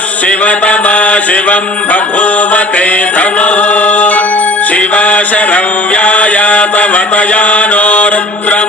शिवतमा शिवं बभूवते धनु शिवा शरव्याया तव तया नो रुद्रा